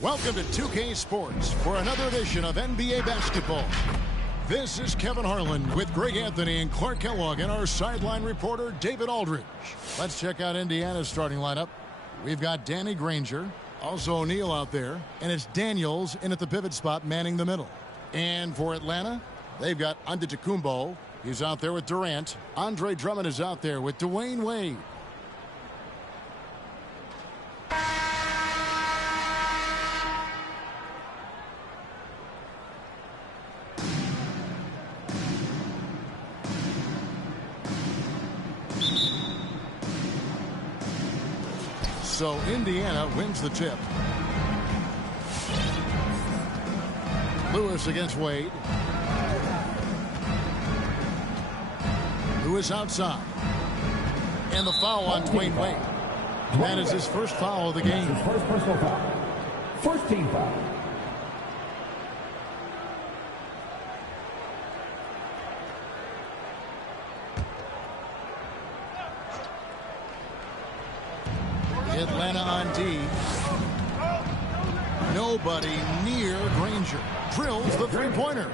Welcome to 2K Sports for another edition of NBA basketball. This is Kevin Harlan with Greg Anthony and Clark Kellogg and our sideline reporter, David Aldridge. Let's check out Indiana's starting lineup. We've got Danny Granger, also O'Neal out there, and it's Daniels in at the pivot spot manning the middle. And for Atlanta, they've got Antetokounmpo. He's out there with Durant. Andre Drummond is out there with Dwayne Wade. So Indiana wins the tip. Lewis against Wade. Lewis outside. And the foul on Dwayne Wade. That is his first foul of the game. His first personal foul. First team foul. Atlanta on D. Nobody near Granger. Drills the three-pointer.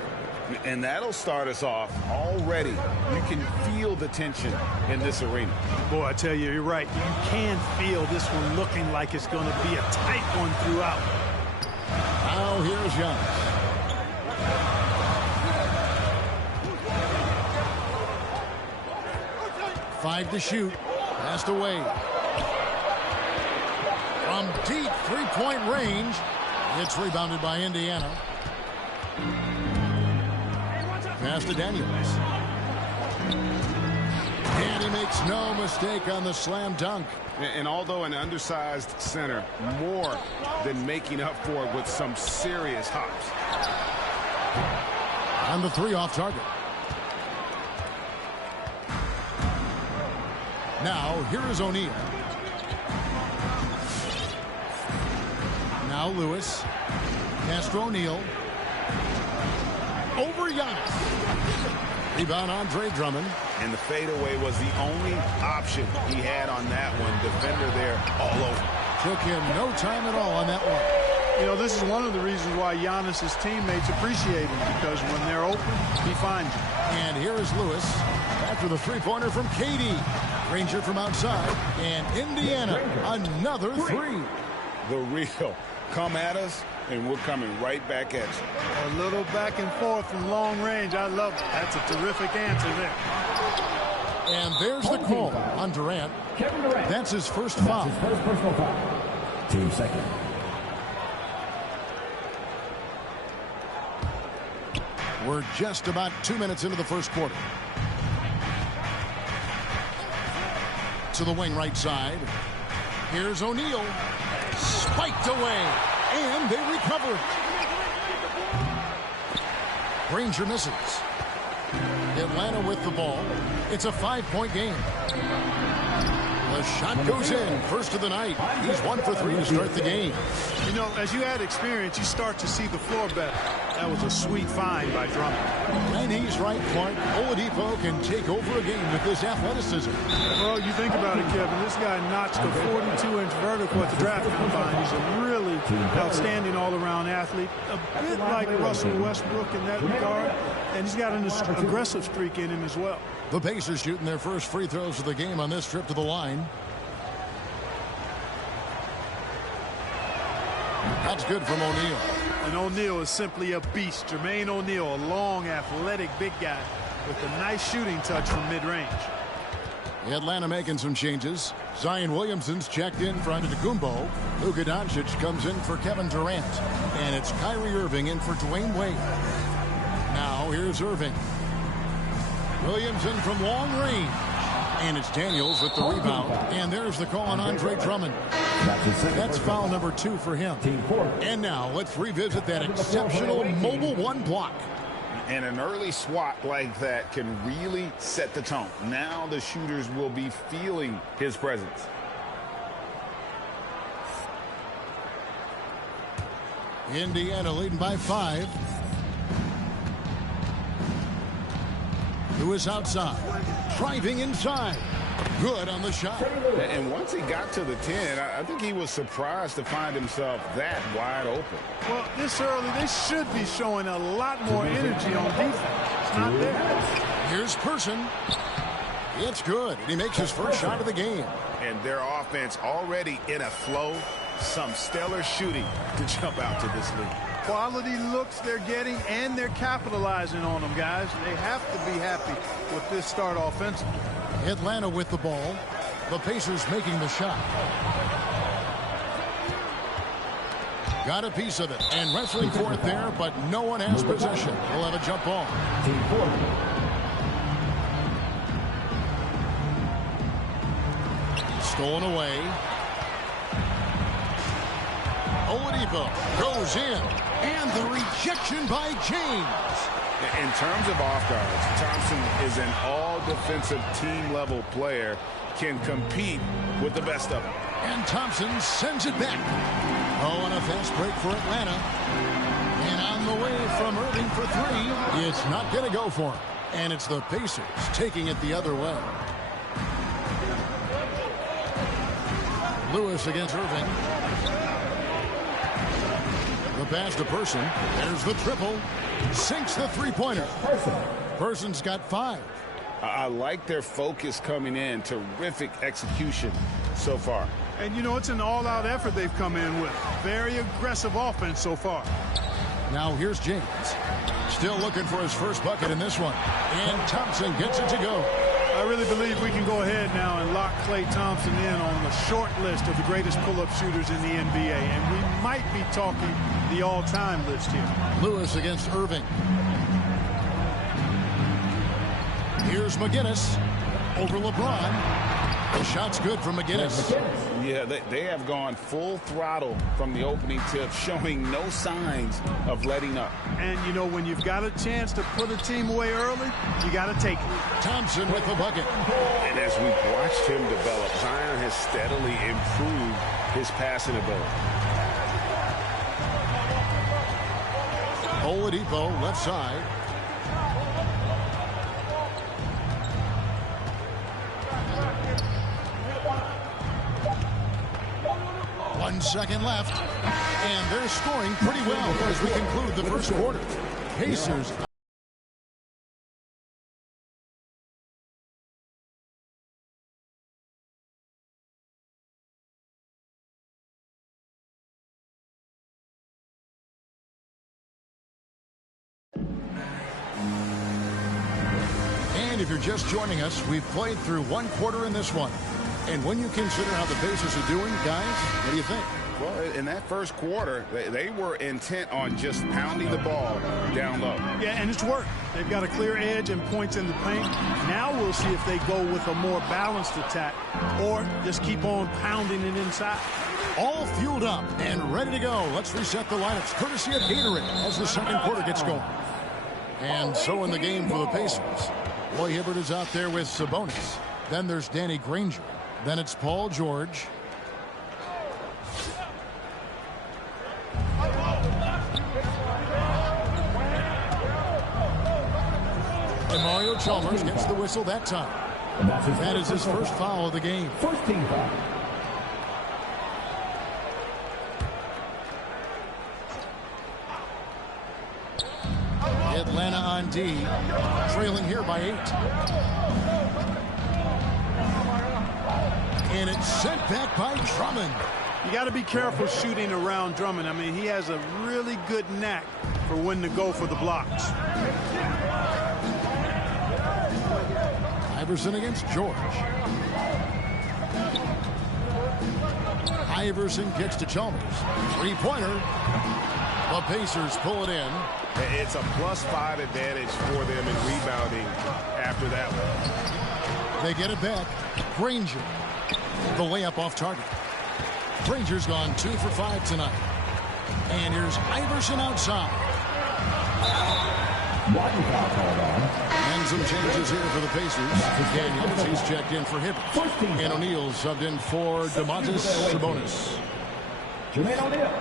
And that'll start us off already. You can feel the tension in this arena. Boy, I tell you, you're right. You can feel this one looking like it's going to be a tight one throughout. Now here's Giannis. Five to shoot. Passed away. From deep three-point range, it's rebounded by Indiana. Pass to Daniels. And he makes no mistake on the slam dunk. And although an undersized center, more than making up for it with some serious hops. And the three off target. Now, here is O'Neal. Now Lewis. Castro O'Neal. Over Giannis. Rebound Andre Drummond. And the fadeaway was the only option he had on that one. Defender there all over. Took him no time at all on that one. You know, this is one of the reasons why Giannis's teammates appreciate him, because when they're open, he finds them. And here is Lewis after the three-pointer from KD. Granger from outside. And Indiana, another three. The real. Come at us, and we're coming right back at you. A little back and forth from long range. I love it. That's a terrific answer there. And there's the call on Durant. Kevin Durant. That's his first foul. His first personal foul. Team second. We're just about 2 minutes into the first quarter. To the wing right side. Here's O'Neal. Spiked away. And they recover. Granger misses. Atlanta with the ball. It's a 5-point game. The shot goes in. First of the night. He's 1 for 3 to start the game. You know, as you add experience, you start to see the floor better. That was a sweet find by Drummond. And he's right, Clark. Oladipo can take over a game with his athleticism. Well, you think about it, Kevin. This guy notched a 42-inch vertical at the draft combine. He's a really outstanding all-around athlete. A bit like Russell Westbrook in that regard. And he's got an aggressive streak in him as well. The Pacers shooting their first free throws of the game on this trip to the line. That's good from O'Neal. And O'Neal is simply a beast. Jermaine O'Neal, a long, athletic, big guy with a nice shooting touch from mid-range. Atlanta making some changes. Zion Williamson's checked in for Antetokounmpo. Luka Doncic comes in for Kevin Durant. And it's Kyrie Irving in for Dwayne Wade. Now here's Irving. Williamson from long range. And it's Daniels with the rebound. And there's the call on Andre Drummond. That's foul number 2 for him. And now let's revisit that exceptional mobile one block. And an early swat like that can really set the tone. Now the shooters will be feeling his presence. Indiana leading by 5. Lewis outside. Driving inside. Good on the shot. And once he got to the 10, I think he was surprised to find himself that wide open. Well, this early, they should be showing a lot more energy on defense. It's not there. Here's Person. It's good. And he makes his first shot of the game. And their offense already in a flow. Some stellar shooting to jump out to this lead. Quality looks they're getting, and they're capitalizing on them, guys. They have to be happy with this start offensively. Atlanta with the ball. The Pacers making the shot. Got a piece of it and wrestling for it there, but no one has possession. We'll have a jump ball. Stolen away. Oladipo goes in, and the rejection by James. In terms of off guards, Thompson is an all-defensive team-level player, can compete with the best of them. And Thompson sends it back. Oh, and a fast break for Atlanta. And on the way from Irving for three, it's not going to go for him. And it's the Pacers taking it the other way. Lewis against Irving. The pass to Person. There's the triple. Sinks the three-pointer. Person's got 5. I like their focus coming in. Terrific execution so far. And, you know, it's an all-out effort they've come in with. Very aggressive offense so far. Now here's James. Still looking for his first bucket in this one. And Thompson gets it to go. I really believe we can go ahead now and lock Klay Thompson in on the short list of the greatest pull-up shooters in the NBA. And we might be talking the all-time list here. Lewis against Irving. Here's McGinnis over LeBron. The shot's good from McGinnis. Yeah, they have gone full throttle from the opening tip, showing no signs of letting up. And, you know, when you've got a chance to put a team away early, you got to take it. Thompson with the bucket. And as we've watched him develop, Zion has steadily improved his passing ability. Oladipo left side. One second left, and they're scoring pretty well as we conclude the first quarter. Pacers. And if you're just joining us, we've played through one quarter in this one. And when you consider how the Pacers are doing, guys, what do you think? Well, in that first quarter, they were intent on just pounding the ball down low. Yeah, and it's worked. They've got a clear edge and points in the paint. Now we'll see if they go with a more balanced attack or just keep on pounding it inside. All fueled up and ready to go. Let's reset the lineups courtesy of Gatorade as the second quarter gets going. And so in the game for the Pacers, Roy Hibbert is out there with Sabonis. Then there's Danny Granger. Then it's Paul George. And Mario Chalmers gets the whistle that time. That is his first foul of the game. First team foul. Atlanta on D, trailing here by 8. And it's sent back by Drummond. You got to be careful shooting around Drummond. I mean, he has a really good knack for when to go for the blocks. Iverson against George. Iverson kicks to Chalmers. Three-pointer. The Pacers pull it in. It's a +5 advantage for them in rebounding after that one. They get it back. Granger. The layup off target. Granger's gone 2 for 5 tonight. And here's Iverson outside. And some changes here for the Pacers. Daniels, he's checked in for Hibbert. And O'Neal subbed in for Domantas Sabonis. Jermaine O'Neal.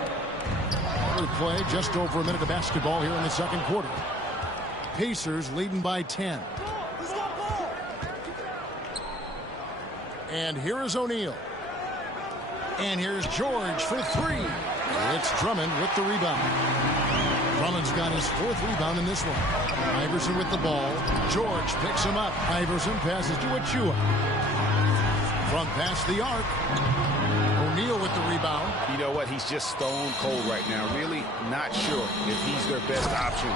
Play just over a minute of basketball here in the second quarter. Pacers leading by 10. And here is O'Neal. And here's George for three. It's Drummond with the rebound. Drummond's got his fourth rebound in this one. Iverson with the ball. George picks him up. Iverson passes to Achua. From past the arc. O'Neal with the rebound. You know what? He's just stone cold right now. Really not sure if he's their best option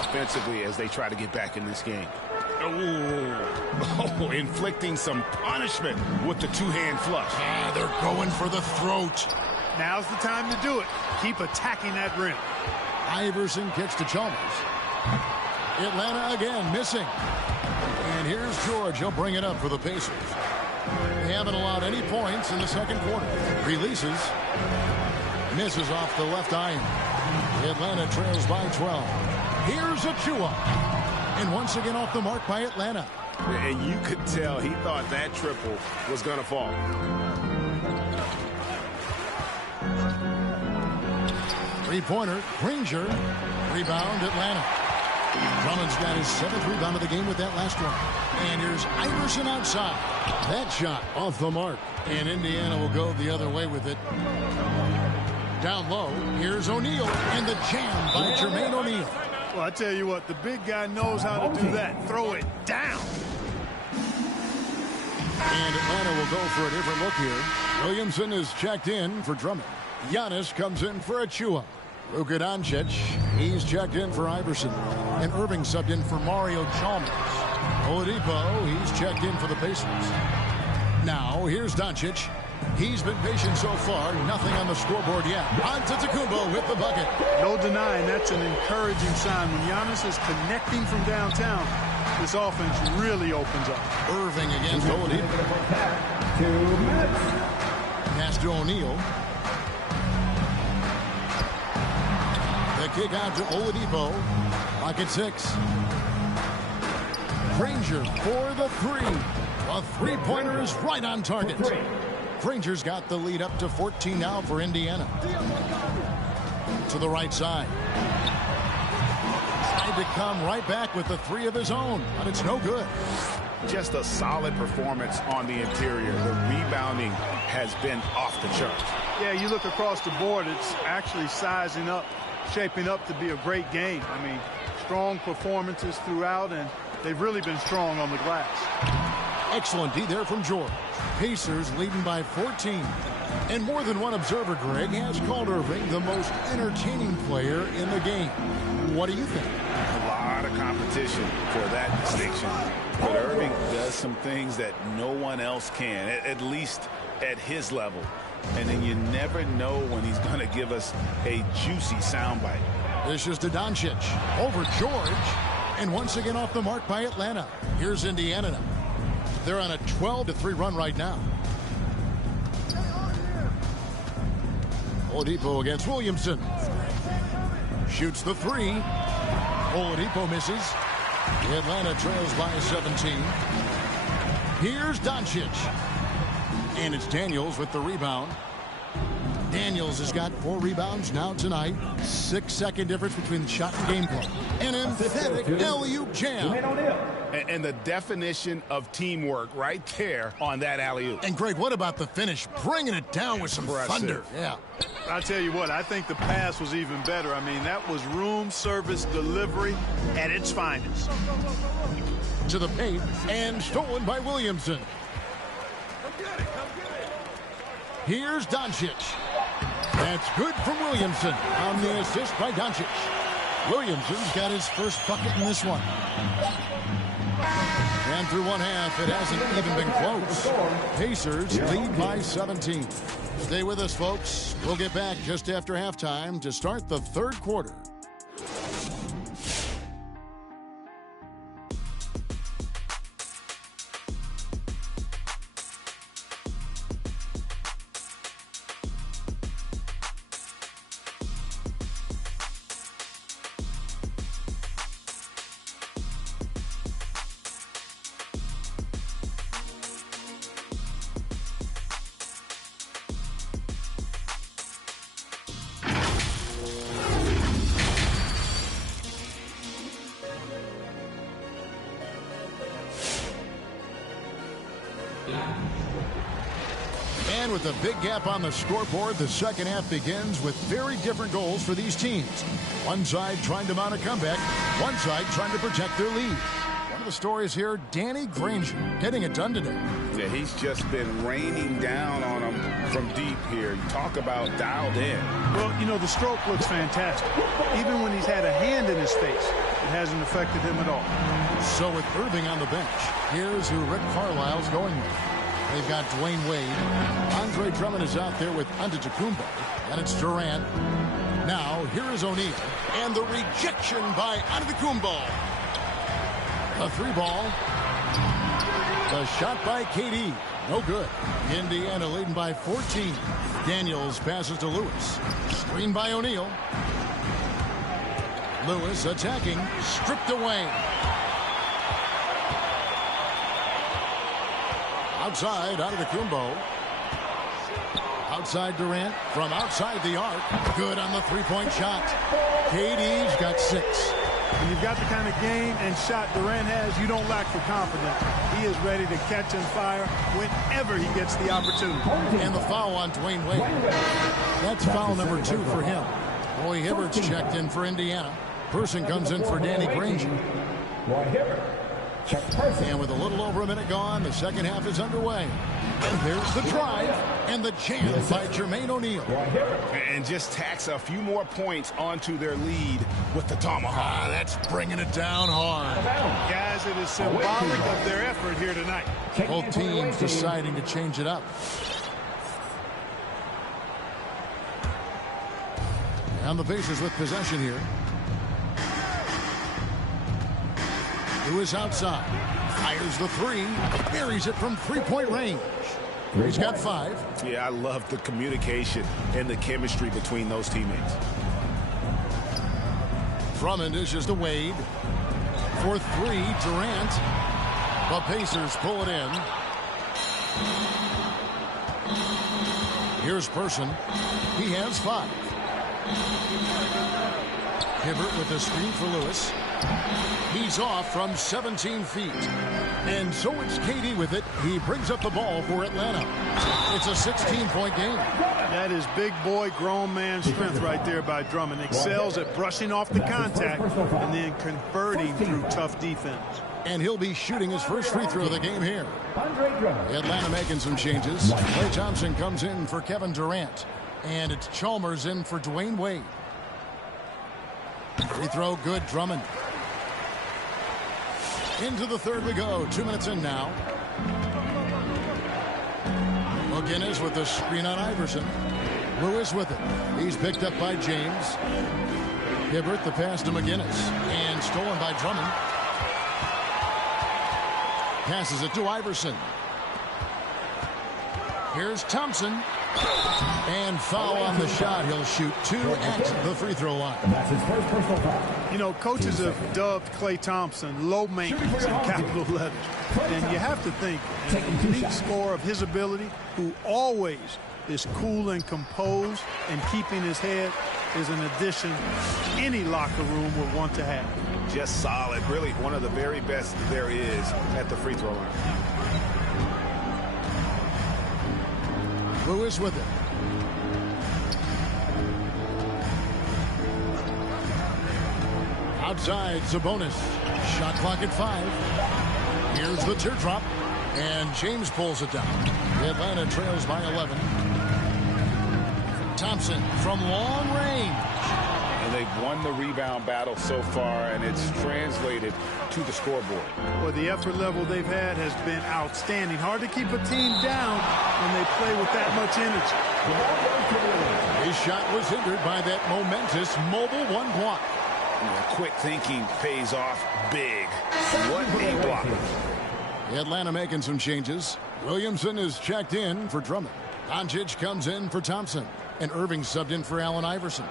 offensively as they try to get back in this game. Oh, inflicting some punishment with the two-hand flush. Yeah, they're going for the throat. Now's the time to do it. Keep attacking that rim. Iverson kicks to Chalmers. Atlanta again missing. And here's George. He'll bring it up for the Pacers. They haven't allowed any points in the second quarter. Releases. Misses off the left iron. Atlanta trails by 12. Here's Achua. And once again off the mark by Atlanta. And you could tell he thought that triple was going to fall. Three-pointer, Granger. Rebound, Atlanta. Drummond's got his seventh rebound of the game with that last one. And here's Iverson outside. That shot off the mark. And Indiana will go the other way with it. Down low, here's O'Neal. And the jam by Jermaine O'Neal. Well, I tell you what, the big guy knows how to do that. Throw it down. And Atlanta will go for a different look here. Williamson is checked in for Drummond. Giannis comes in for Achua. Luka Doncic, he's checked in for Iverson. And Irving subbed in for Mario Chalmers. Oladipo, he's checked in for the Pacers. Now, here's Doncic. He's been patient so far. Nothing on the scoreboard yet. Antetokounmpo with the bucket. No denying that's an encouraging sign. When Giannis is connecting from downtown, this offense really opens up. Irving against Oladipo. 2 minutes. Pass to O'Neal. The kick out to Oladipo. Clock at 6. Granger for the three. A three-pointer is right on target. Granger's got the lead up to 14 now for Indiana. To the right side. Tried to come right back with the three of his own, but it's no good. Just a solid performance on the interior. The rebounding has been off the charts. Yeah, you look across the board, it's actually sizing up, shaping up to be a great game. I mean, strong performances throughout, and they've really been strong on the glass. Excellent D there from George. Pacers leading by 14. And more than one observer, Greg, has called Irving the most entertaining player in the game. What do you think? A lot of competition for that distinction. But Irving does some things that no one else can, at least at his level. And then you never know when he's going to give us a juicy soundbite. This is to Doncic. Over George. And once again off the mark by Atlanta. Here's Indiana now. They're on a 12-3 run right now. Oladipo against Williamson. Shoots the three. Oladipo misses. Atlanta trails by 17. Here's Doncic. And it's Daniels with the rebound. Daniels has got 4 rebounds now tonight. 6-second difference between shot and gameplay. An emphatic alley-oop jam. And the definition of teamwork right there on that alley-oop. And Greg, what about the finish? Bringing it down with some thunder. Yeah. I tell you what, I think the pass was even better. I mean, that was room service delivery at its finest. To the paint and stolen by Williamson. Here's Doncic. That's good from Williamson on the assist by Doncic. Williamson's got his first bucket in this one. And through one half, it hasn't even been close. Pacers lead by 17. Stay with us, folks. We'll get back just after halftime to start the third quarter. And with a big gap on the scoreboard, the second half begins with very different goals for these teams. One side trying to mount a comeback, one side trying to protect their lead. One of the stories here, Danny Granger getting it done today. Yeah, he's just been raining down on him from deep here. Talk about dialed in. Well, you know, the stroke looks fantastic. Even when he's had a hand in his face, it hasn't affected him at all. So with Irving on the bench, here's who Rick Carlisle's going with. They've got Dwayne Wade. Andre Drummond is out there with Antetokounmpo. And it's Durant. Now, here is O'Neal. And the rejection by Antetokounmpo. A three ball. The shot by KD. No good. Indiana leading by 14. Daniels passes to Lewis. Screen by O'Neal. Lewis attacking. Stripped away. Outside, Antetokounmpo. Outside Durant from outside the arc. Good on the three-point shot. KD's got 6. When you've got the kind of game and shot Durant has, you don't lack for confidence. He is ready to catch and fire whenever he gets the opportunity. And the foul on Dwayne Wade. That's foul number 2 for him. Roy Hibbert's checked in for Indiana. Person comes in for Danny Granger. And with a little over a minute gone, the second half is underway. And there's the drive and the jam by Jermaine O'Neal. And just tacks a few more points onto their lead with the tomahawk. That's bringing it down hard. Guys, it is symbolic of their effort here tonight. Both teams deciding to change it up. And the Pacers with possession here. Lewis outside. Fires the three. Buries it from three-point range. He's got 5. Yeah, I love the communication and the chemistry between those teammates. Drummond dishes to Wade. For 3, Durant. The Pacers pull it in. Here's Person. He has 5. Hibbert with a screen for Lewis. He's off from 17 feet. And so it's KD with it. He brings up the ball for Atlanta. It's a 16-point game. That is big boy, grown man strength right there by Drummond. Excels at brushing off the contact and then converting through tough defense. And he'll be shooting his first free throw of the game here. Atlanta making some changes. Klay Thompson comes in for Kevin Durant. And it's Chalmers in for Dwayne Wade. Free throw good, Drummond. Into the third we go. 2 minutes in now. McGinnis with the screen on Iverson. Lewis with it. He's picked up by James. Hibbert the pass to McGinnis. And stolen by Drummond. Passes it to Iverson. Here's Thompson. And foul on the shot. He'll shoot 2 at the free throw line. That's his first personal foul. You know, coaches have dubbed Klay Thompson low maintenance in capital letters. And you have to think an elite scorer of his ability, who always is cool and composed and keeping his head, is an addition any locker room would want to have. Just solid. Really one of the very best there is at the free throw line. Lewis with it. Outside, Sabonis. Shot clock at 5. Here's the teardrop. And James pulls it down. Atlanta trails by 11. Thompson from long range. And they've won the rebound battle so far, and it's translated to the scoreboard. Well, the effort level they've had has been outstanding. Hard to keep a team down when they play with that much energy. His shot was hindered by that momentous mobile 1 block. Quick thinking pays off big. What a block. Atlanta making some changes. Williamson is checked in for Drummond. Doncic comes in for Thompson. And Irving subbed in for Allen Iverson.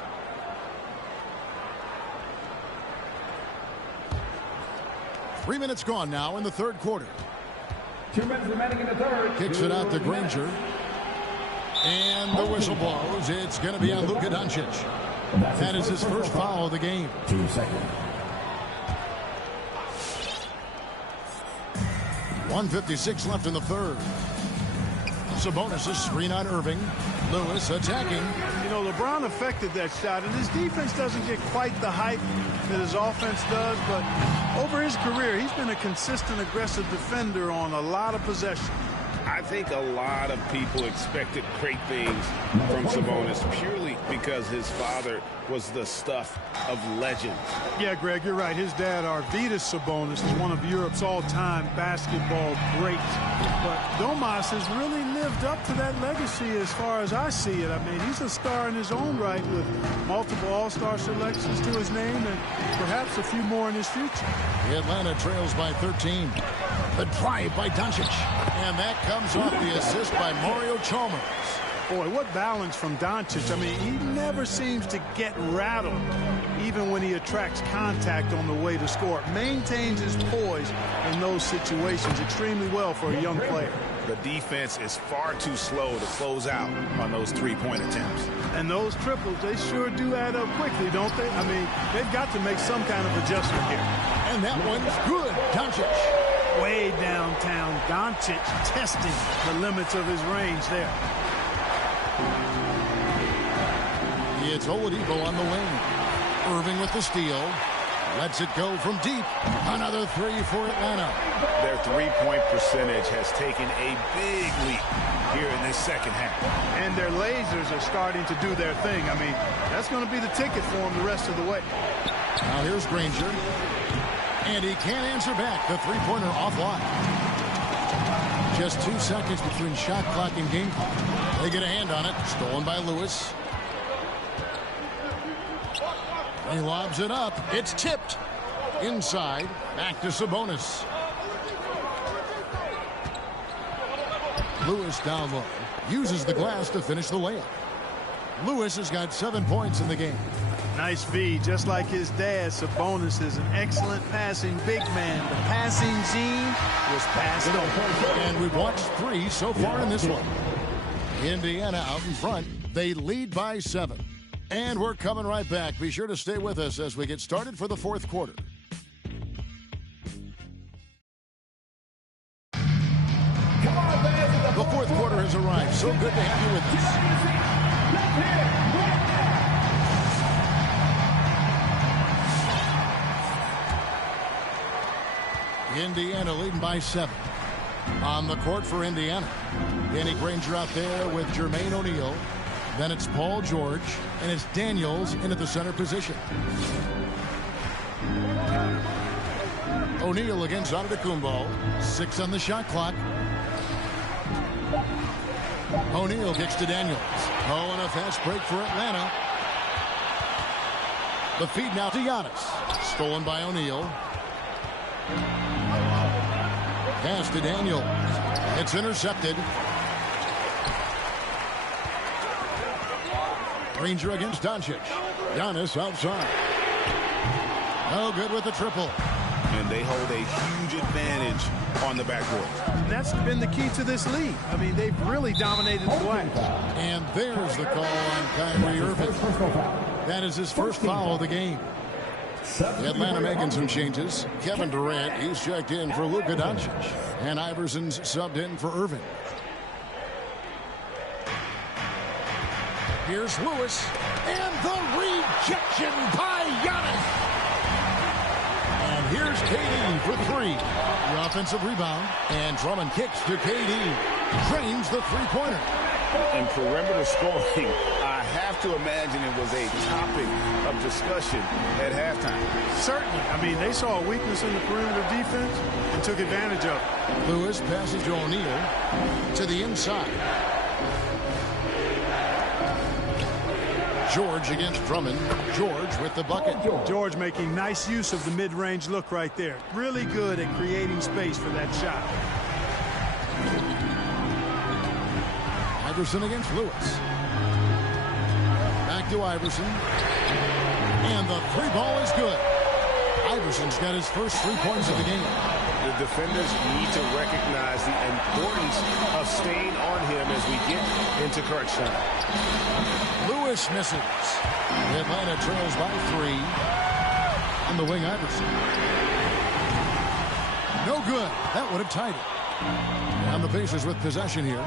Three minutes gone now in the third quarter. 2 minutes remaining in the third. Kicks it out to Granger. And the whistle blows. It's going to be on Luka Doncic. That is his first foul of the game. 2 seconds. 1:56 left in the third. Sabonis' screen on Irving. Lewis attacking. You know, LeBron affected that shot, and his defense doesn't get quite the hype that his offense does, but over his career, he's been a consistent, aggressive defender on a lot of possessions. I think a lot of people expected great things from Sabonis purely because his father was the stuff of legend. Yeah, Greg, you're right. His dad, Arvydas Sabonis, is one of Europe's all-time basketball greats. But Domas has really lived up to that legacy as far as I see it. I mean, he's a star in his own right with multiple all-star selections to his name and perhaps a few more in his future. Atlanta trails by 13. The drive by Doncic. And that comes off the assist by Mario Chalmers. Boy, what balance from Doncic. I mean, he never seems to get rattled, even when he attracts contact on the way to score. Maintains his poise in those situations extremely well for a young player. The defense is far too slow to close out on those three-point attempts. And those triples, they sure do add up quickly, don't they? I mean, they've got to make some kind of adjustment here. And that one's good. Doncic. Way downtown, Doncic testing the limits of his range there. It's Oladipo on the wing. Irving with the steal. Lets it go from deep. Another three for Atlanta. Their three-point percentage has taken a big leap here in this second half. And their lasers are starting to do their thing. I mean, that's going to be the ticket for them the rest of the way. Now here's Granger. And he can't answer back. The three-pointer offline. Just 2 seconds between shot clock and game clock. They get a hand on it. Stolen by Lewis. He lobs it up. It's tipped. Inside. Back to Sabonis. Lewis down low. Uses the glass to finish the layup. Lewis has got 7 points in the game. Nice feed. Just like his dad, Sabonis is an excellent passing big man. The passing gene was passed on. And we've watched 3 so far in this one. Indiana out in front. They lead by 7. And we're coming right back. Be sure to stay with us as we get started for the fourth quarter. The fourth quarter has arrived. So good to have you with us. Indiana leading by 7. On the court for Indiana. Danny Granger out there with Jermaine O'Neal. Then it's Paul George, and it's Daniels in at the center position. O'Neal against Antetokounmpo. 6 on the shot clock. O'Neal kicks to Daniels. Oh, and a fast break for Atlanta. The feed now to Giannis. Stolen by O'Neal. Pass to Daniels. It's intercepted. Granger against Doncic. Giannis outside. No good with the triple. And they hold a huge advantage on the backcourt. That's been the key to this league. I mean, they've really dominated the glass. And there's the call on Kyrie Irving. That is his first foul of the game. Atlanta making some changes. Kevin Durant, he's checked in for Luka Doncic. And Iverson's subbed in for Irving. Here's Lewis. And the rejection by Giannis. And here's KD for 3. The offensive rebound. And Drummond kicks to KD. Drains the three-pointer. In perimeter scoring, I have to imagine it was a topic of discussion at halftime. Certainly. I mean, they saw a weakness in the perimeter defense and took advantage of it. Lewis passes to O'Neal to the inside. George against Drummond. George with the bucket. George making nice use of the mid-range look right there. Really good at creating space for that shot. Iverson against Lewis. Back to Iverson. And the three ball is good. Iverson's got his first 3 points of the game. The defenders need to recognize the importance of staying on him as we get into crunch time. Lewis misses. Atlanta trails by 3. On the wing, Iverson. No good. That would have tied it. And the Pacers with possession here.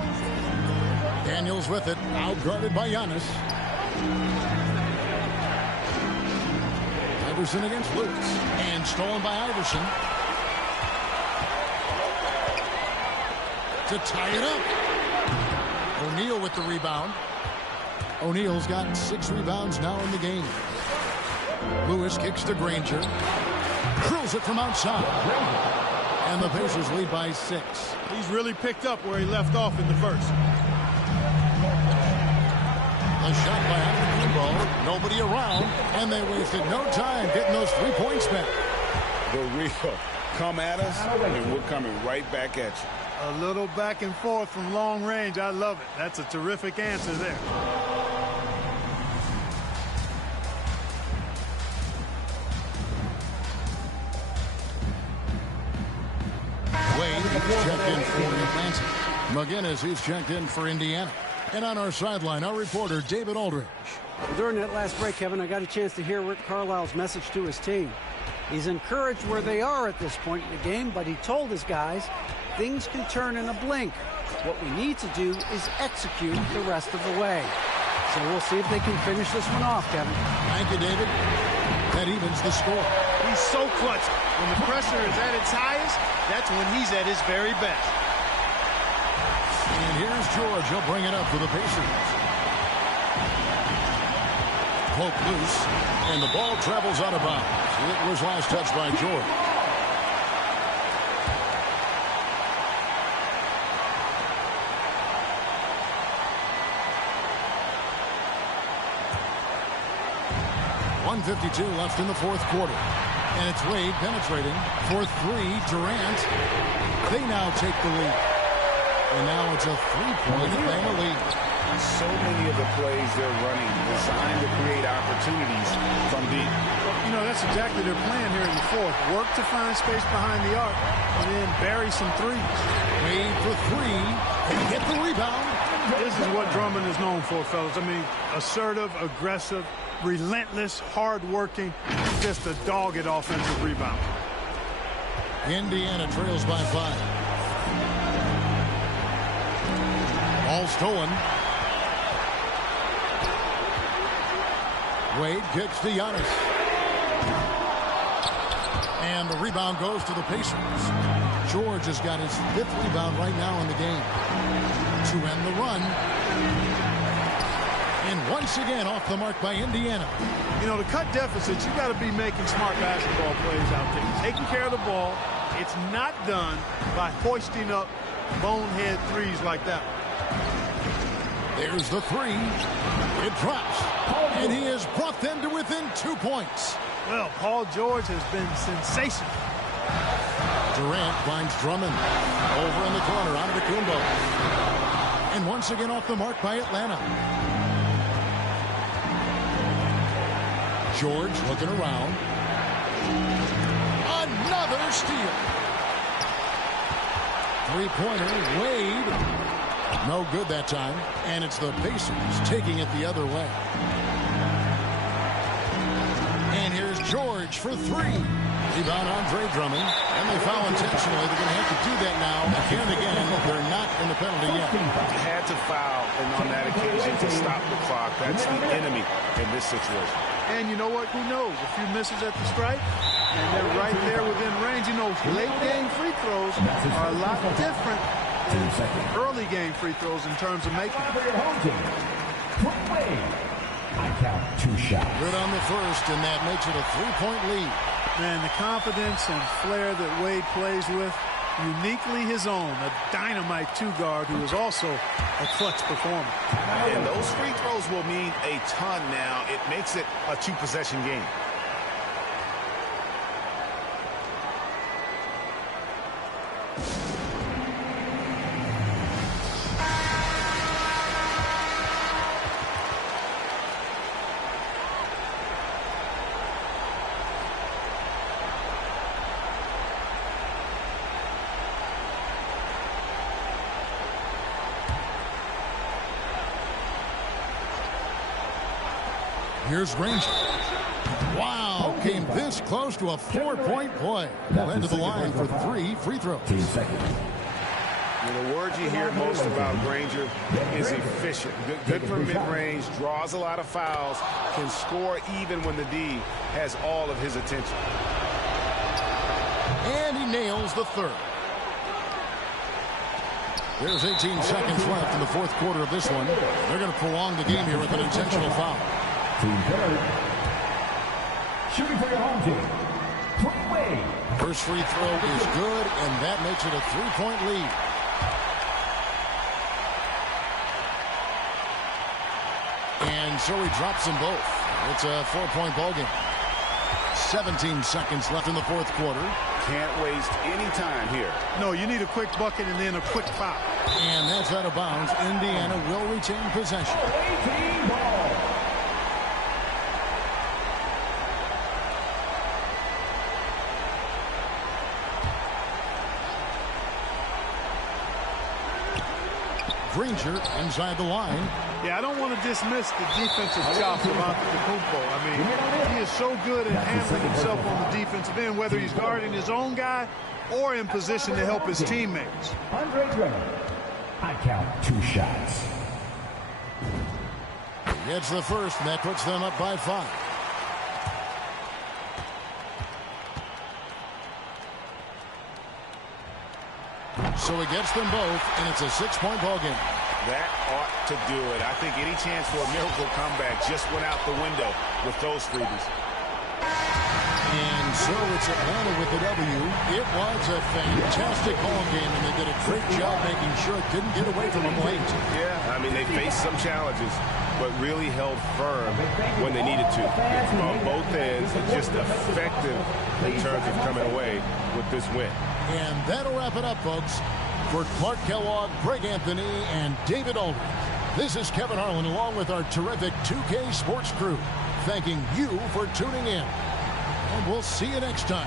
Daniels with it, outguarded by Giannis. Iverson against Lewis, and stolen by Iverson. To tie it up. O'Neal with the rebound. O'Neal's got 6 rebounds now in the game. Lewis kicks to Granger. Drills it from outside. And the Pacers lead by 6. He's really picked up where he left off in the first. A shot by Antetokounmpo. Nobody around. And they wasted no time getting those 3 points back. The real come at us, and we're coming right back at you. A little back and forth from long range. I love it. That's a terrific answer there. Wade checked in for Atlanta. McGinnis, he's checked in for Indiana. And on our sideline, our reporter, David Aldridge. During that last break, Kevin, I got a chance to hear Rick Carlisle's message to his team. He's encouraged where they are at this point in the game, but he told his guys things can turn in a blink. What we need to do is execute the rest of the way. So we'll see if they can finish this one off, Kevin. Thank you, David. That evens the score. He's so clutch. When the pressure is at its highest, that's when he's at his very best. And here's George. He'll bring it up for the Pacers. Poke loose, and the ball travels out of bounds. It was last touched by George. .152 left in the fourth quarter. And it's Wade penetrating for 3. Durant. They now take the lead. And now it's a 3-point Atlanta lead. So many of the plays they're running designed to create opportunities from deep. You know, that's exactly their plan here in the fourth. Work to find space behind the arc and then bury some threes. Wade for 3. And get the rebound. This is what Drummond is known for, fellas. I mean, assertive, aggressive, relentless, hard-working, just a dogged offensive rebound. Indiana trails by 5. Ball stolen. Wade kicks to Giannis. And the rebound goes to the Pacers. George has got his 5th rebound right now in the game. To end the run. And once again off the mark by Indiana. You know, to cut deficits, you got to be making smart basketball plays out there. Taking care of the ball. It's not done by hoisting up bonehead threes like that. There's the 3. It drops. And he has brought them to within 2 points. Well, Paul George has been sensational. Durant finds Drummond. Over in the corner, Antetokounmpo. And once again off the mark by Atlanta. George looking around. Another steal. 3-pointer, Wade. No good that time. And it's the Pacers taking it the other way. And here's George for 3. Rebound Andre Drummond. And they foul intentionally. They're going to have to do that now. Again and again. They're not in the penalty yet. You had to foul, and on that occasion to stop the clock. That's the enemy in this situation. And you know what? Who knows? A few misses at the stripe, and they're right there within range. You know, late game free throws are a lot different than early game free throws in terms of making them. I count 2 shots. Good on the first, and that makes it a 3-point lead. Man, the confidence and flair that Wade plays with, uniquely his own, a dynamite 2-guard who is also a clutch performer. And those free throws will mean a ton now. It makes it a 2-possession game. Here's Granger. Wow, came this close to a 4-point play. Went to the line for 3 free throws. 2 seconds. The word you hear most about Granger is efficient. Good for mid-range, draws a lot of fouls, can score even when the D has all of his attention. And he nails the third. There's 18 seconds left in the fourth quarter of this one. They're going to prolong the game here with an intentional foul. Team third. Shooting for your home team. First free throw is good, and that makes it a 3-point lead. And so he drops them both. It's a 4-point ball game. 17 seconds left in the fourth quarter. Can't waste any time here. No, you need a quick bucket and then a quick foul. And that's out of bounds. Indiana will retain possession. Granger inside the line. Yeah, I don't want to dismiss the defensive chops of Antetokounmpo. I mean, he is so good at handling himself on the defensive end, whether he's guarding his own guy or in position to help his teammates. Andre Drummond. I count 2 shots. Gets the first, and that puts them up by 5. So he gets them both, and it's a 6-point ball game. That ought to do it. I think any chance for a miracle comeback just went out the window with those freebies. And so it's Atlanta with the W. It was a fantastic ball game, and they did a great job making sure it didn't get away from them late. Yeah, I mean, they faced some challenges, but really held firm when they needed to. On both ends, and just effective in terms of coming away with this win. And that'll wrap it up, folks. For Clark Kellogg, Greg Anthony, and David Aldridge, this is Kevin Harlan along with our terrific 2K Sports crew, thanking you for tuning in. And we'll see you next time.